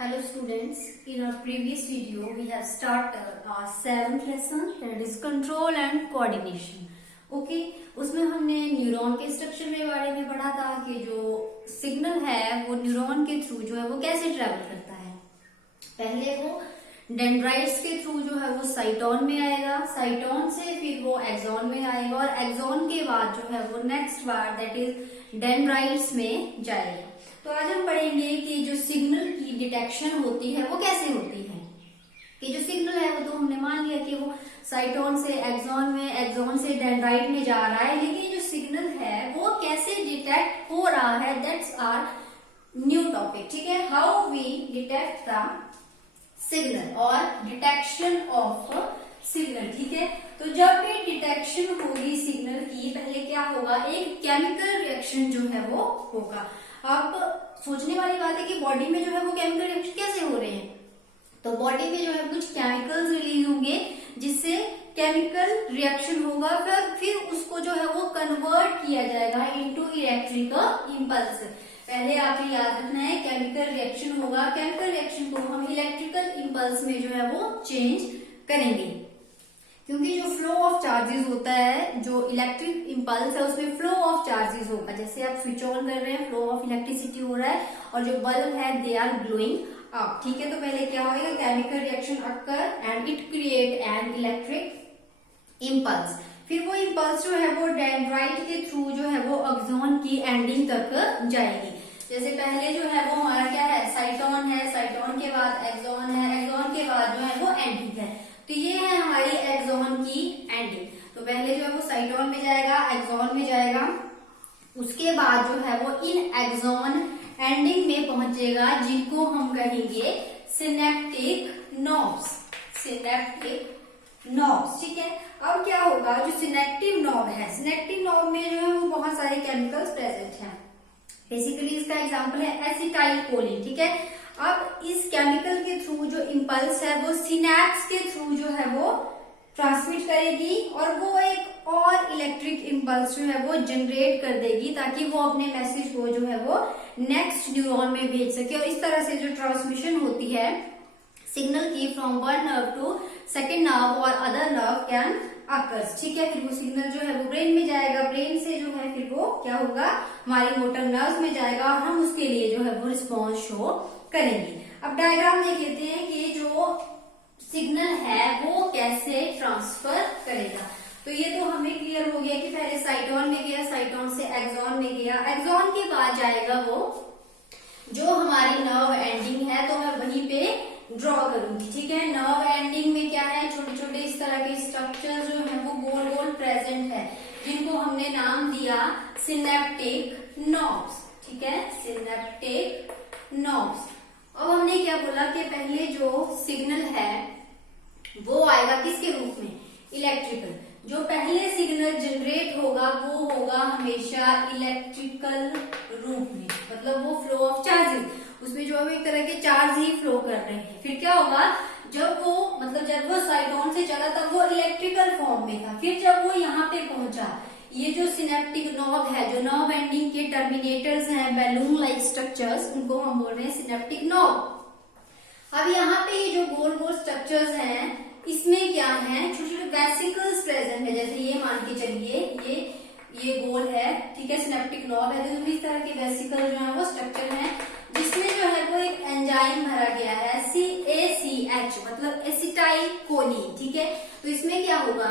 Hello students, in our previous video we have started our 7th lesson that is control and coordination. Okay, उसमें हमने neuron के structure के बारे में पढ़ा था कि जो सिग्नल है वो न्यूरॉन के थ्रू जो है वो कैसे ट्रेवल करता है। पहले वो डेंड्राइट्स के थ्रू जो है वो साइटोन में आएगा, साइटोन से फिर वो एक्सॉन में आएगा और एक्सॉन के बाद जो है वो next bar that is dendrites में जाएगा। तो आज हम पढ़ेंगे कि जो सिग्नल की डिटेक्शन होती है वो कैसे होती है। कि जो सिग्नल है वो तो हमने मान लिया कि वो साइटोन से एक्सॉन में, एक्सॉन से डेंड्राइट में जा रहा है, लेकिन जो सिग्नल है वो कैसे डिटेक्ट हो रहा है दैट्स आर न्यू टॉपिक। ठीक है, how we detect the signal और डिटेक्शन ऑफ सिग्नल। ठीक है, तो जब भी डिटेक्शन होगी सिग्नल की, पहले क्या होगा, एक केमिकल रिएक्शन जो है वो होगा। अब सोचने वाली बात है कि बॉडी में जो है वो केमिकल रिएक्शन कैसे हो रहे हैं। तो बॉडी में जो है कुछ केमिकल्स रिलीज होंगे जिससे केमिकल रिएक्शन होगा, फिर उसको जो है वो कन्वर्ट किया जाएगा इनटू इलेक्ट्रिकल इंपल्स। पहले आपको याद रखना है केमिकल रिएक्शन होगा, केमिकल रिएक्शन को हम इलेक्ट्रिकल इंपल्स में जो है वो चेंज करेंगे, क्योंकि जो फ्लो ऑफ चार्जेस होता है, जो इलेक्ट्रिक इंपल्स है उसमें फ्लो ऑफ चार्जेस होगा। जैसे आप स्विच ऑन कर रहे हैं, फ्लो ऑफ इलेक्ट्रिसिटी हो रहा है और जो बल्ब है दे आर ग्लोइंग अप। ठीक है, तो पहले क्या होगा, chemical reaction occur and it create an electric impulse. फिर वो इंपल्स जो है वो डेंड्राइट के थ्रू जो है वो एक्सॉन की एंडिंग तक जाएगी। जैसे पहले जो है वो हमारा क्या है, साइटोन है, साइटोन के बाद एक्सॉन है, एक्सॉन के बाद जो है वो एंडिंग है। तो ये है हमारी एक्सॉन की एंडिंग। तो पहले जो है वो साइटोन में जाएगा, एक्सॉन में जाएगा, उसके बाद जो है वो इन एक्सॉन एंडिंग में पहुंचेगा जिनको हम कहेंगे सिनेप्टिक नॉब्स। सिनेप्टिक नॉब्स, ठीक है। अब क्या होगा, जो सिनेप्टिक नॉब है, सिनेप्टिक नॉब में जो है वो बहुत सारे केमिकल्स प्रेजेंट हैं। बेसिकली इसका एग्जांपल है एसिटाइल कोलिन। ठीक है, अब इस केमिकल के थ्रू जो इंपल्स है वो सिनेप्स के थ्रू जो है वो ट्रांसमिट करेगी और वो एक और इलेक्ट्रिक इंपल्स जो है वो जनरेट कर देगी ताकि वो अपने मैसेज को जो है वो नेक्स्ट न्यूरॉन में भेज सके। और इस तरह से जो ट्रांसमिशन होती है सिग्नल की from one nerve to second nerve और अदर नर्व कैन अकर्स। ठीक है, फिर वो सिग्नल जो है वो ब्रेन में जाएगा, ब्रेन से जो है फिर वो क्या होगा, हमारी मोटर नर्व्स में जाएगा और हम उसके लिए जो है वो रिस्पॉन्स शो करेंगे। अब डायग्राम देख लेते हैं कि जो सिग्नल है वो कैसे ट्रांसफर करेगा। तो ये तो हमें क्लियर हो गया कि पहले साइटोन में गया, साइटोन से एक्सॉन में गया, एक्सॉन के बाद जाएगा वो जो हमारी नर्व एंडिंग है, तो मैं वहीं पे ड्रॉ करूंगी। ठीक है, नर्व एंडिंग में क्या है, छोटे छोटे इस तरह के स्ट्रक्चर जो है वो गोल गोल प्रेजेंट है, जिनको हमने नाम दिया सिनेप्टिक नॉब्स। ठीक है, सिनेप्टिक नॉब्स। अब हमने क्या बोला कि पहले जो सिग्नल है वो आएगा किसके रूप में, इलेक्ट्रिकल। जो पहले सिग्नल जनरेट होगा वो होगा हमेशा इलेक्ट्रिकल रूप में, मतलब वो फ्लो ऑफ चार्जेस, उसमें जो है एक तरह के चार्ज ही फ्लो कर रहे हैं। फिर क्या होगा, जब वो साइटोन से चला तब वो इलेक्ट्रिकल फॉर्म में था, फिर जब वो यहाँ पे पहुंचा, ये जो सिनेप्टिक नॉब है, जो नर्व एंडिंग के टर्मिनेटर्स हैं, बैलून लाइक स्ट्रक्चर्स, उनको हम बोल रहे हैं सिनेप्टिक नॉब। अब यहाँ पे ये जो गोल गोल स्ट्रक्चर्स हैं इसमें क्या है, छोटे छोटे वेसिकल्स प्रेजेंट है। जैसे ये मान के चलिए ये गोल है, ठीक है, सिनेप्टिक नॉब है, तो इस तरह के वेसिकल जो है वो स्ट्रक्चर है जिसमें जो है वो एक एंजाइम भरा गया है CACH, मतलब एसिटाइल कोलिन। ठीक है, तो इसमें क्या होगा,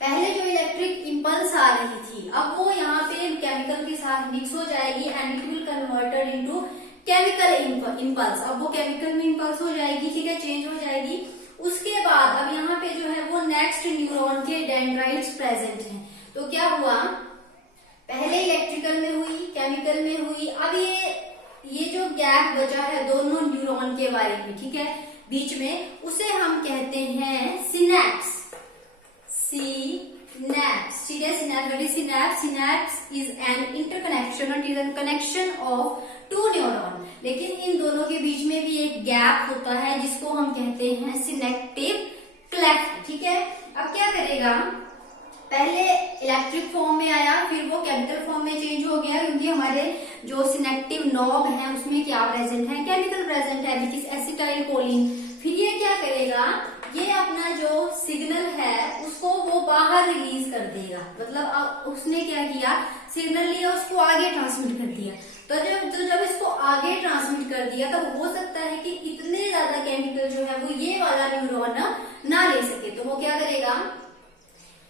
पहले जो इलेक्ट्रिक इंपल्स आ रही थी अब वो यहाँ पे केमिकल के साथ मिक्स हो जाएगी and it will converted into chemical impulse. अब वो केमिकल में इंपल्स हो जाएगी, ठीक है, चेंज हो जाएगी। उसके बाद अब यहाँ पे जो है वो नेक्स्ट न्यूरॉन के डेंड्राइट्स प्रेजेंट हैं। तो क्या हुआ, पहले इलेक्ट्रिकल में हुई, केमिकल में हुई, अब ये जो गैप बचा है दोनों न्यूरॉन के बारे में, ठीक है, बीच में, उसे हम कहते हैं सिनैप्स। सिनैप्स, ठीक है, synapse is an interconnection, it is an connection of two neuron. लेकिन इन दोनों के बीच में भी एक गैप होता है जिसको हम कहते हैं सिनेप्टिक क्लेफ्ट। ठीक है, अब क्या करेगा, पहले इलेक्ट्रिक फॉर्म में आया, फिर वो केमिकल फॉर्म में चेंज हो गया, क्योंकि हमारे जो सिनेप्टिव नॉब है उसमें क्या प्रेजेंट है, केमिकल प्रेजेंट है, एसिटाइल कोलिन। फिर ये क्या करेगा, ये अपना जो सिग्नल है उसको वो बाहर रिलीज कर देगा, मतलब उसने क्या किया, सिग्नल लिया उसको आगे ट्रांसमिट कर दिया। तो जब इसको आगे ट्रांसमिट कर दिया तब हो सकता है कि इतने ज्यादा केमिकल जो है वो ये वाला न्यूरॉन ना ले सके, तो वो क्या करेगा,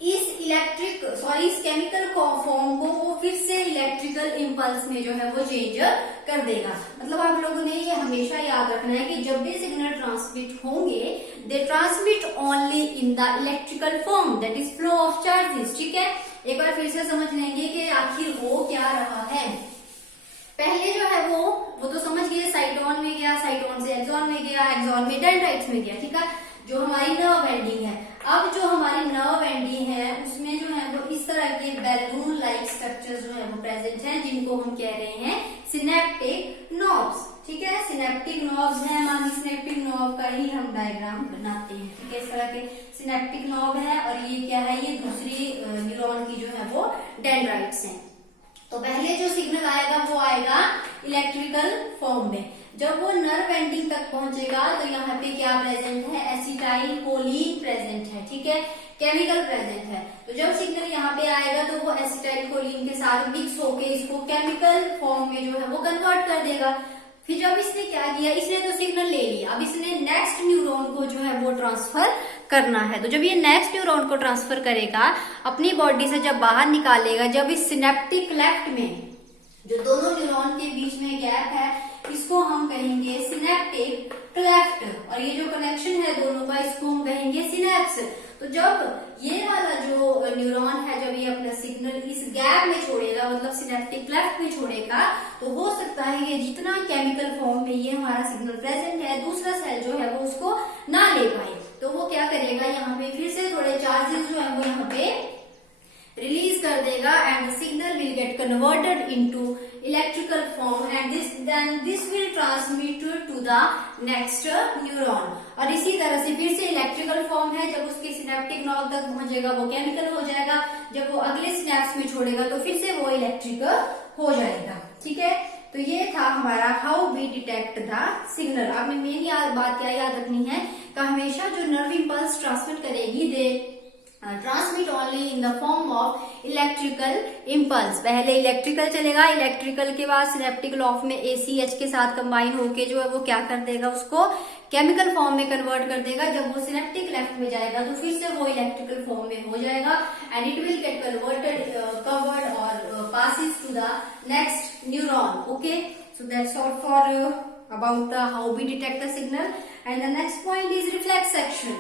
इस केमिकल फॉर्म को वो फिर से इलेक्ट्रिकल इम्पल्स में जो है वो चेंज कर देगा। मतलब आप लोगों ने ये हमेशा याद रखना है कि जब भी सिग्नल ट्रांसमिट होंगे, they transmit only in the electrical form, that is flow of charges. ठीक है, एक बार फिर से समझ लेंगे कि आखिर हो क्या रहा है। पहले जो है वो तो समझ गए, साइटोन में गया, साइटोन से एक्सॉन में गया, एक्सॉन में डेंड्राइट्स में गया। ठीक है, जो हमारी नर्व एंडिंग है, अब जो हमारी नर्व एंडिंग है उसमें जो है वो इस तरह के बैलून लाइक स्ट्रक्चर जो है वो प्रेजेंट हैं, जिनको हम कह रहे हैं सिनेप्टिक नर्व्स। ठीक है, सिनेप्टिक नर्व्स हैं, मान सिनेप्टिक नर्व का ही हम डायग्राम बनाते हैं। ठीक है, इस तरह के सिनेप्टिक नर्व है और ये क्या है, ये दूसरी न्यूरॉन की जो है वो डेंड्राइट्स हैं। तो पहले जो सिग्नल आएगा वो आएगा इलेक्ट्रिकल फॉर्म में। जब वो नर्व एंडिंग तक पहुंचेगा तो यहाँ पे क्या प्रेजेंट है, एसिटाइल कोलिन प्रेजेंट है। ठीक है, केमिकल प्रेजेंट है। तो जब सिग्नल यहाँ पे आएगा तो वो एसिटाइल कोलिन के साथ मिक्स होके इसको केमिकल फॉर्म में जो है वो कन्वर्ट कर देगा। फिर जब इसने क्या किया, इसने तो सिग्नल ले लिया, अब इसने नेक्स्ट न्यूरॉन को जो है वो ट्रांसफर करना है। तो जब ये नेक्स्ट न्यूरॉन को ट्रांसफर करेगा, अपनी बॉडी से जब बाहर निकालेगा, जब इस सिनेप्टिक क्लेफ्ट में जो दोनों न्यूरॉन के बीच में गैप है, इसको हम कहेंगे सिनेप्टिक क्लेफ्ट, और ये जो कनेक्शन है दोनों का, इसको हम कहेंगे सिनेप्स। तो जब ये वाला जो न्यूरॉन है, जब ये अपना सिग्नल इस गैप में छोड़ेगा, मतलब सिनेप्टिक क्लेफ्ट में छोड़ेगा, तो हो सकता है कि जितना केमिकल फॉर्म में ये हमारा सिग्नल प्रेजेंट है, दूसरा सेल जो है वो उसको ना ले पाए। तो वो क्या करेगा, यहाँ पे फिर से थोड़े चार्जेस जो है वो यहाँ पे रिलीज कर देगा, and signal will get converted into electrical form, and this will transmit to the next neuron. और इसी तरह से फिर से इलेक्ट्रिकल फॉर्म है, जब उसके सिनेप्टिक नर्व तक पहुंचेगा वो केमिकल हो जाएगा, जब वो अगले सिनेप्स में छोड़ेगा तो फिर से वो इलेक्ट्रिकल हो जाएगा। ठीक है, तो ये था हमारा how we detect the signal. आपने मेन बात क्या याद रखनी है कि हमेशा जो नर्व इम्पल्स ट्रांसमिट करेगी, they transmit only in the form of electrical impulse. पहले इलेक्ट्रिकल चलेगा, इलेक्ट्रिकल के बाद सिनेप्टिक लॉफ में ACH के साथ कंबाइन होके जो है वो क्या कर देगा, उसको केमिकल फॉर्म में कन्वर्ट कर देगा। जब वो सिनेप्टिक लेफ्ट में जाएगा तो फिर से वो इलेक्ट्रिकल फॉर्म में हो जाएगा, and it will get converted covered और passes to the next neuron. Okay, so that's all for about how we detect the signal, and the next point is reflex action.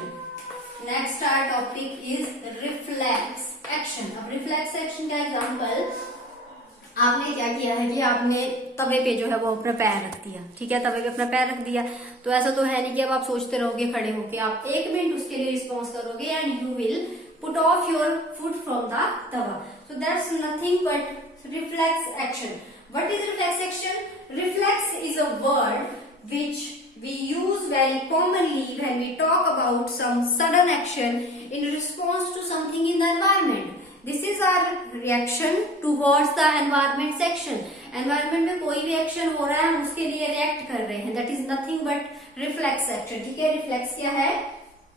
Next our topic is reflex action. अब reflex action का example, आपने क्या किया है कि आपने तवे पे जो है वो अपना पैर रख दिया। ठीक है, तवे पे अपना पैर रख दिया, तो ऐसा तो है नहीं कि अब आप सोचते रहोगे खड़े होके, आप 1 मिनट उसके लिए रिस्पॉन्स करोगे, and you will put off your foot from the Tawa. So that's nothing but reflex action. What is reflex action? Reflex is a word which we use very commonly when we talk about some sudden action in response to something in the environment. This is our reaction towards the environment section. Environment में कोई भी action हो रहा है, हम उसके लिए react कर रहे हैं, that is nothing but reflex action. ठीक है, reflex क्या है?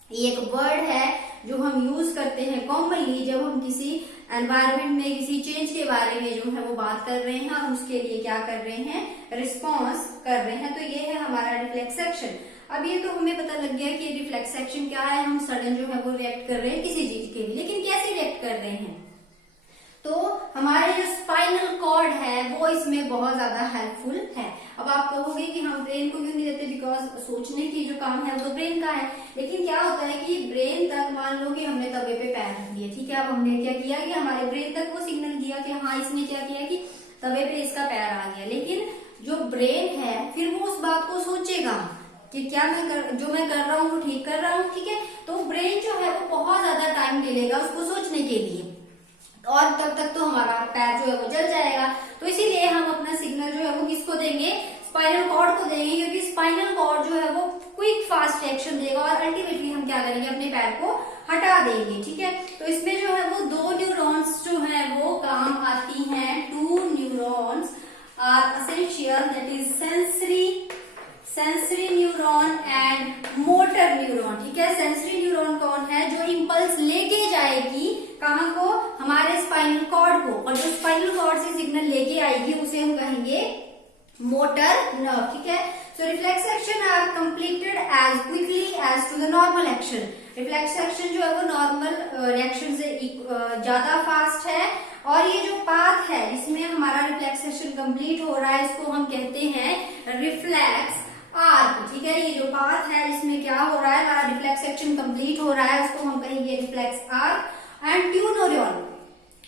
ये एक वर्ड है जो हम यूज करते हैं कॉमनली जब हम किसी एनवायरनमेंट में किसी चेंज के बारे में जो है वो बात कर रहे हैं और उसके लिए क्या कर रहे हैं, रिस्पॉन्स कर रहे हैं। तो ये है हमारा रिफ्लेक्स एक्शन। अब ये तो हमें पता लग गया कि रिफ्लेक्स एक्शन क्या है, हम सडन जो है वो रिएक्ट कर रहे हैं किसी चीज के लिए, लेकिन कैसे रिएक्ट कर रहे हैं? तो हमारे जो स्पाइनल कॉर्ड है वो इसमें बहुत ज्यादा हेल्पफुल है। अब आप कहोगे कि हम ब्रेन को क्यों नहीं देते, बिकॉज सोचने की जो काम है वो ब्रेन का है, लेकिन क्या होता है कि ब्रेन तक, मान लो कि हमने तवे पे पैर रख दिया, ठीक है, अब हमने क्या किया कि हमारे ब्रेन तक वो सिग्नल गया कि हाँ इसने क्या किया कि तवे पे इसका पैर आ गया, लेकिन जो ब्रेन है फिर वो उस बात को सोचेगा कि क्या जो मैं कर रहा हूँ वो ठीक कर रहा हूँ, ठीक है। तो ब्रेन जो है वो बहुत ज्यादा टाइम ले लेगा उसको सोचने के लिए, और तब तक तो हमारा पैर जो है वो जल जाएगा। तो इसीलिए हम अपना सिग्नल जो है वो किसको देंगे, स्पाइनल कॉर्ड को देंगे, क्योंकि स्पाइनल कॉर्ड जो है वो क्विक फास्ट रिएक्शन देगा और अल्टीमेटली हम क्या करेंगे, अपने पैर को हटा देंगे, ठीक है। तो इसमें जो है वो 2 न्यूरॉन्स जो है वो काम आती हैं। 2 neurons are essential, that is sensory neuron neuron and motor neuron. ठीक है, सेंसरी न्यूरॉन कौन है? जो इंपल्स लेके जाएगी कहाँ को? हमारे स्पाइनल कॉर्ड को, और जो स्पाइनल कॉर्ड से सिग्नल लेके आएगी उसे हम कहेंगे मोटर नर्व। ठीक है, so reflex action are completed as quickly as to the normal action. Reflex action जो है वो नॉर्मल रिएक्शन से ज्यादा फास्ट है, और ये जो पाथ है इसमें हमारा रिफ्लेक्स एक्शन कंप्लीट हो रहा है, इसको हम कहते हैं रिफ्लेक्स आर्क। ठीक है, ये जो पाथ है इसमें क्या हो रहा है? हमारा रिफ्लेक्स एक्शन कंप्लीट हो रहा है, उसको हम कहेंगे reflex arc. And two neuron,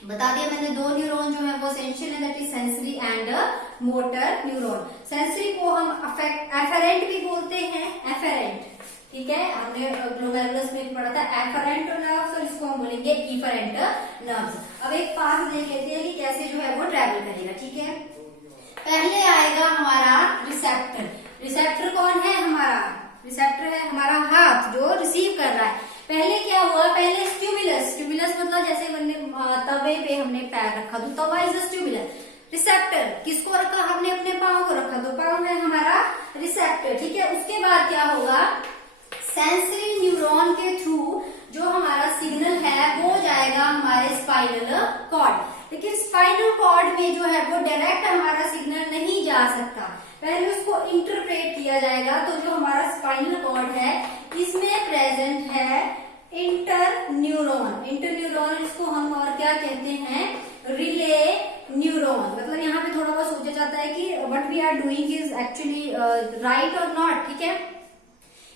बता दिया मैंने, दो न्यूरॉन जो है वो एसेंशियल है, that is sensory and motor neuron. Sensory को हम एफेरेंट भी बोलते हैं, एफेरेंट। ठीक है, हमने ग्लोमेरुलस में पढ़ा था एफेरेंट नर्व्स, और इसको हम बोलेंगे इफेरेंट नर्व्स। अब एक पाथ देख लेते हैं कि कैसे जो है वो ट्रैवल करेगा। ठीक है, पहले आएगा हमारा रिसेप्टर। रिसेप्टर कौन है? हमारा रिसेप्टर है हमारा हाथ जो रिसीव कर रहा है। पहले क्या हुआ? पहले स्टिमुलस, स्टिमुलस मतलब जैसे हमने तवे पे हमने पैर रखा तो तवा इज अ स्टिमुलस। रिसेप्टर किसको रखा? हमने अपने पाँव को रखा तो पाँव है हमारा रिसेप्टर। ठीक है, उसके बाद क्या होगा? सेंसरी न्यूरॉन के थ्रू जो हमारा सिग्नल है वो जाएगा हमारे स्पाइनल कॉर्ड। लेकिन स्पाइनल कॉर्ड में जो है वो डायरेक्ट हमारा सिग्नल नहीं जा सकता, पहले उसको इंटरप्रेट किया जाएगा। तो जो हमारा स्पाइनल कॉर्ड है इसमें प्रेजेंट है इंटर न्यूरॉन। इंटर न्यूरॉन इसको हम और क्या कहते हैं? Relay neuron. मतलब यहाँ पे थोड़ा बहुत सोचा जाता है कि what we are doing is actually right और नॉट। ठीक है,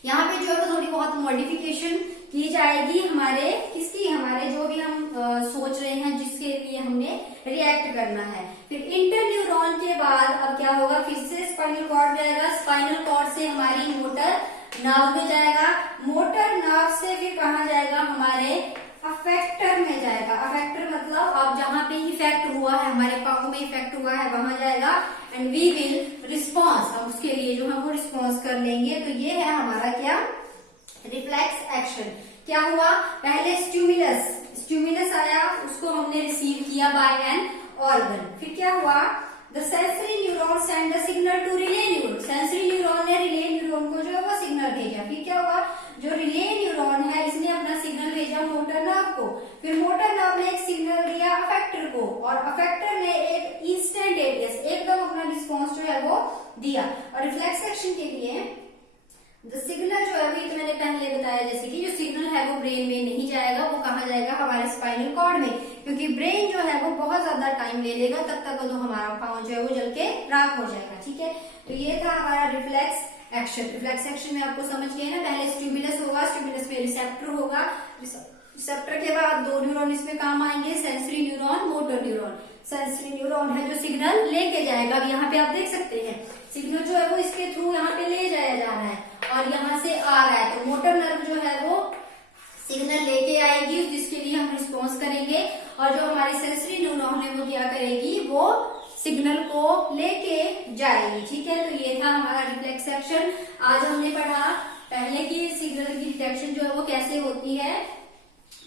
यहाँ पे जो है थोड़ी बहुत मॉडिफिकेशन की जाएगी हमारे किसकी? हमारे जो भी हम सोच रहे हैं जिसके लिए हमने रिएक्ट करना है। फिर इंटर न्यूरॉन के बाद अब क्या होगा? फिर से स्पाइनल कॉर्ड जाएगा, स्पाइनल कॉर्ड से हमारी मोटर नर्व में जाएगा, मोटर नर्व से फिर कहाँ जाएगा? हमारे अफेक्टर में जाएगा। अफेक्टर मतलब अब जहाँ पे इफेक्ट हुआ है, हमारे पाँव में इफेक्ट हुआ है वहां जाएगा, एंड वी विल रिस्पॉन्स, हम उसके लिए जो है वो रिस्पॉन्स कर लेंगे। तो ये है हमारा क्या? Reflex action. क्या हुआ? पहले स्टिमुलस, स्टिमुलस आया, उसको हमने रिसीव किया बाय एन ऑर्गन। फिर क्या हुआ? The sensory neuron send the signal to relay neuron. Sensory neuron ने रिले न्यूरॉन को जो है वो सिग्नल भेजा। फिर क्या हुआ? जो रिले न्यूरॉन है इसने अपना सिग्नल भेजा मोटर नर्व को, फिर मोटर नर्व ने एक सिग्नल दिया अफेक्टर को, और अफेक्टर ने एक इंस्टेंटेनियस एकदम अपना रिस्पॉन्स जो है वो दिया। और रिफ्लेक्स एक्शन के लिए द सिग्नल जो है वो तो मैंने पहले बताया जैसे कि जो सिग्नल है वो ब्रेन में नहीं जाएगा, वो कहाँ जाएगा? हमारे स्पाइनल कॉर्ड में, क्योंकि ब्रेन जो है वो बहुत ज्यादा टाइम ले लेगा, तब तक तो हमारा पाँव जो है वो जल के राख हो जाएगा। ठीक है, तो ये था हमारा रिफ्लेक्स एक्शन। रिफ्लेक्स एक्शन में आपको समझ गए ना, पहले स्टिमुलस होगा, स्टिमुलस में रिसेप्टर होगा, रिसेप्टर के बाद दो न्यूरॉन इसमें काम आएंगे, sensory neuron, motor neuron. Sensory neuron है जो सिग्नल लेके जाएगा। अब यहाँ पे आप देख सकते हैं सिग्नल जो है वो इसके थ्रू यहाँ पे ले जाया जा रहा है और यहाँ से आ रहा है, तो मोटर नर्व जो है वो सिग्नल लेके आएगी जिसके लिए हम रिस्पॉन्स करेंगे, और जो हमारी सेंसरी न्यूरॉन है वो क्या करेगी? वो सिग्नल को लेके जाएगी। ठीक है, तो ये था हमारा रिफ्लेक्स एक्शन। आज हमने पढ़ा पहले की सिग्नल की डिटेक्शन जो है वो कैसे होती है,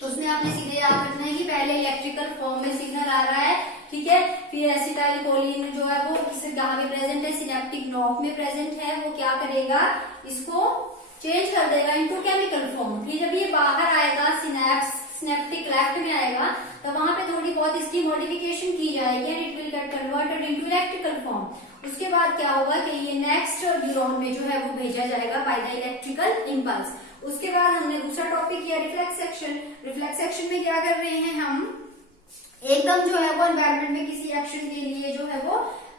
तो उसमें आपने सीधे याद रखना है कि पहले इलेक्ट्रिकल फॉर्म में सिग्नल आ रहा है। ठीक है, फिर एसिटाइल कोलिन जो है वो किस कहाँ पे प्रेजेंट है? सिनेप्टिक नॉब में प्रेजेंट है। वो क्या करेगा? इसको चेंज कर देगा इनटू केमिकल फॉर्म। फिर जब ये बाहर आएगा सिनेप्टिक लेफ्ट में आएगा, तो वहां पे थोड़ी बहुत इसकी मॉडिफिकेशन की जाएगी and it will get converted into electrical form. उसके बाद क्या होगा कि ये नेक्स्ट न्यूरॉन में जो है वो भेजा जाएगा बाय द इलेक्ट्रिकल इम्पल्स। उसके बाद हमने दूसरा टॉपिक किया रिफ्लेक्स एक्शन। रिफ्लेक्स एक्शन में क्या कर रहे हैं? हम एकदम जो है वो एनवायरमेंट में किसी एक्शन के लिए जो है वो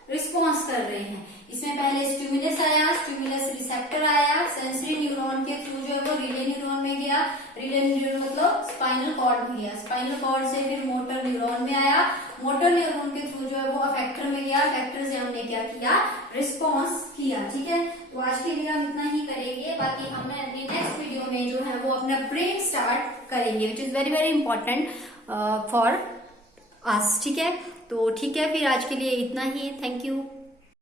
रिस्पॉन्स कर रहे हैं। इसमें पहले स्टिमुलस आया, स्टिमुलस रिसेप्टर आया, सेंसरी न्यूरॉन के थ्रू जो है वो रिले न्यूरॉन में गया, रिले न्यूरॉन मतलब स्पाइनल कॉर्ड में गया, स्पाइनल कॉर्ड से फिर मोटर न्यूरॉन में आया, मोटर न्यूरॉन के थ्रू जो है वो अफेक्टर में गया, अफेक्टर से हमने क्या किया? रिस्पॉन्स किया। ठीक है, तो आज के लिए हम इतना ही करेंगे, बाकी हम अपने नेक्स्ट वीडियो में जो है वो अपना ब्रेन स्टार्ट करेंगे, which is very very important for us. ठीक है, तो ठीक है, फिर आज के लिए इतना ही। Thank you.